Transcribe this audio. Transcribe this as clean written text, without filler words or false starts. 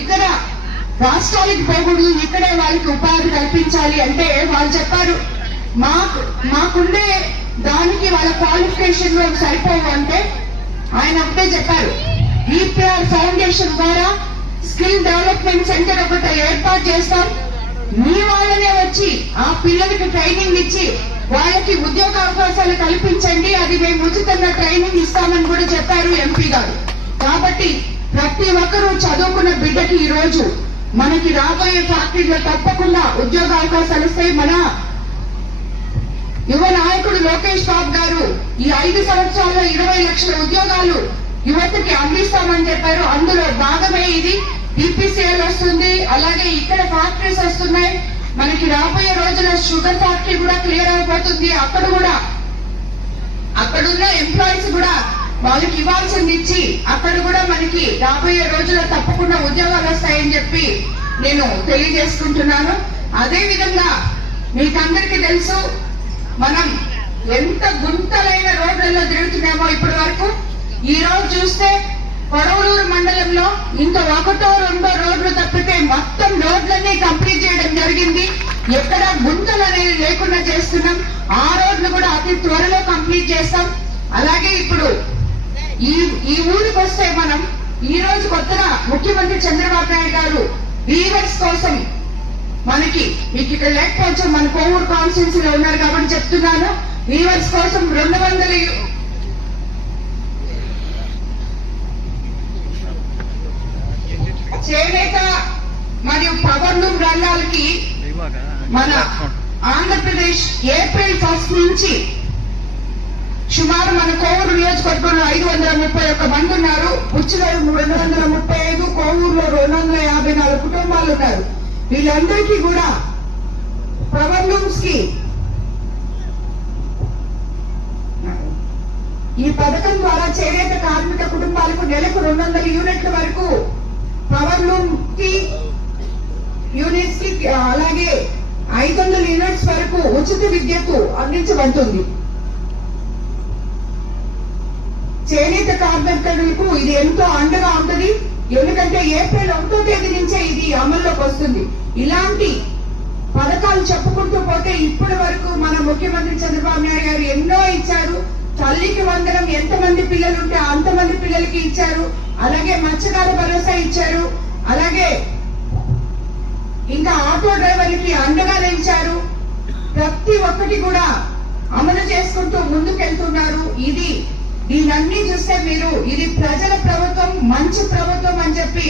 ఇక్కడ రాష్ట్రాలకు పోకూడదు, ఇక్కడే వాళ్ళకి ఉపాధి కల్పించాలి అంటే వాళ్ళు చెప్పారు మాకుండే దానికి వాళ్ళ క్వాలిఫికేషన్ సరిపోవు అంటే ఆయన ఒకటే చెప్పారు, ఈపీఆర్ ఫౌండేషన్ ద్వారా స్కిల్ డెవలప్మెంట్ సెంటర్ ఒకటి ఏర్పాటు చేస్తాం, మీ వాళ్ళనే వచ్చి ఆ పిల్లలకి ట్రైనింగ్ ఇచ్చి వాళ్ళకి ఉద్యోగ అవకాశాలు కల్పించండి, అది మేము ఉచితంగా ట్రైనింగ్ ఇస్తామని కూడా చెప్పారు ఎంపీ గారు. కాబట్టి ప్రతి ఒక్కరూ చదువుకున్న బిడ్డకి ఈ రోజు మనకి రాబోయే ఫ్యాక్టరీలో తప్పకుండా ఉద్యోగ అవకాశాలు వస్తాయి. మన యువ నాయకుడు లోకేష్ బాబు గారు ఈ 5 సంవత్సరాల్లో 20 లక్షల ఉద్యోగాలు యువతకి అందిస్తామని చెప్పారు. అందులో భాగమే ఇది. ఈపీసీఎల్ వస్తుంది, అలాగే ఇక్కడ ఫ్యాక్టరీస్ వస్తున్నాయి. మనకి రాబోయే రోజుల్లో షుగర్ ఫ్యాక్టరీ కూడా క్లియర్ అయిపోతుంది. అక్కడున్న ఎంప్లాయీస్ కూడా వాళ్ళకి ఇవ్వాల్సింది ఇచ్చి అక్కడ కూడా మనకి రాబోయే రోజుల్లో తప్పకుండా ఉద్యోగాలు వస్తాయని చెప్పి నేను తెలియజేసుకుంటున్నాను. అదే విధంగా మీకందరికీ తెలుసు, మనం ఎంత గుంతలైన రోడ్లలో తిరుగుతున్నామో ఇప్పటి వరకు. ఈ రోజు చూస్తే కొడవలూరు మండలంలో ఇంకా 1, 2 రోడ్లు తప్పితే మొత్తం రోడ్లన్నీ కంప్లీట్ చేయడం జరిగింది. ఎక్కడ గుంతలు అనేది లేకుండా చేస్తున్నాం. ఆ రోడ్లు కూడా అతి త్వరలో కంప్లీట్ చేస్తాం. అలాగే ఇప్పుడు ఈ ఊరికి వస్తే మనం ఈ రోజు కొత్తగా ముఖ్యమంత్రి చంద్రబాబు నాయుడు గారు వీవర్స్ కోసం మనకి మీకు ఇక్కడ లేకపోవచ్చు, మన కోవూరు కాన్స్టిట్యున్సీలో ఉన్నారు కాబట్టి చెప్తున్నాను, వీవర్స్ కోసం 200 చేనేత మరియు పవర్ లూమ్ రంగాలకి మన ఆంధ్రప్రదేశ్ ఏప్రిల్ 1 నుంచి సుమారు మన కోవూరు నియోజకవర్గంలో 531 మంది ఉన్నారు. పుచ్చిలో 235, కోవూరులో 254 కుటుంబాలు ఉన్నారు. వీళ్ళందరికీ కూడా పవర్ లూమ్స్ కి ఈ పథకం ద్వారా చేనేత కార్మిక కుటుంబాలకు నెలకు 200 యూనిట్ల వరకు పవర్ లూమ్ కి యూనిట్స్ కి అలాగే 500 యూనిట్స్ వరకు ఉచిత విద్యకు అందించబడుతుంది. చేనేత కార్మికులకు ఇది ఎంతో అండగా ఉంటుంది. ఎందుకంటే ఏప్రిల్ 1వ తేదీ నుంచే ఇది అమల్లోకి వస్తుంది. ఇలాంటి పథకాలు చెప్పుకుంటూ పోతే ఇప్పటి వరకు మన ముఖ్యమంత్రి చంద్రబాబు నాయుడు గారు ఎన్నో ఇచ్చారు. తల్లికి వందనం, ఎంతమంది పిల్లలు ఉంటే అంతమంది పిల్లలకి ఇచ్చారు. అలాగే మత్స్యకార భరోసా ఇచ్చారు. అలాగే ఇంకా ఆటో డ్రైవర్లకి అండగా నిలిచారు. ప్రతి ఒక్కటి కూడా అమలు చేసుకుంటూ ముందుకెళ్తున్నారు. దీనన్నీ చూస్తే మీరు ఇది ప్రజల ప్రభుత్వం, మంచి ప్రభుత్వం అని చెప్పి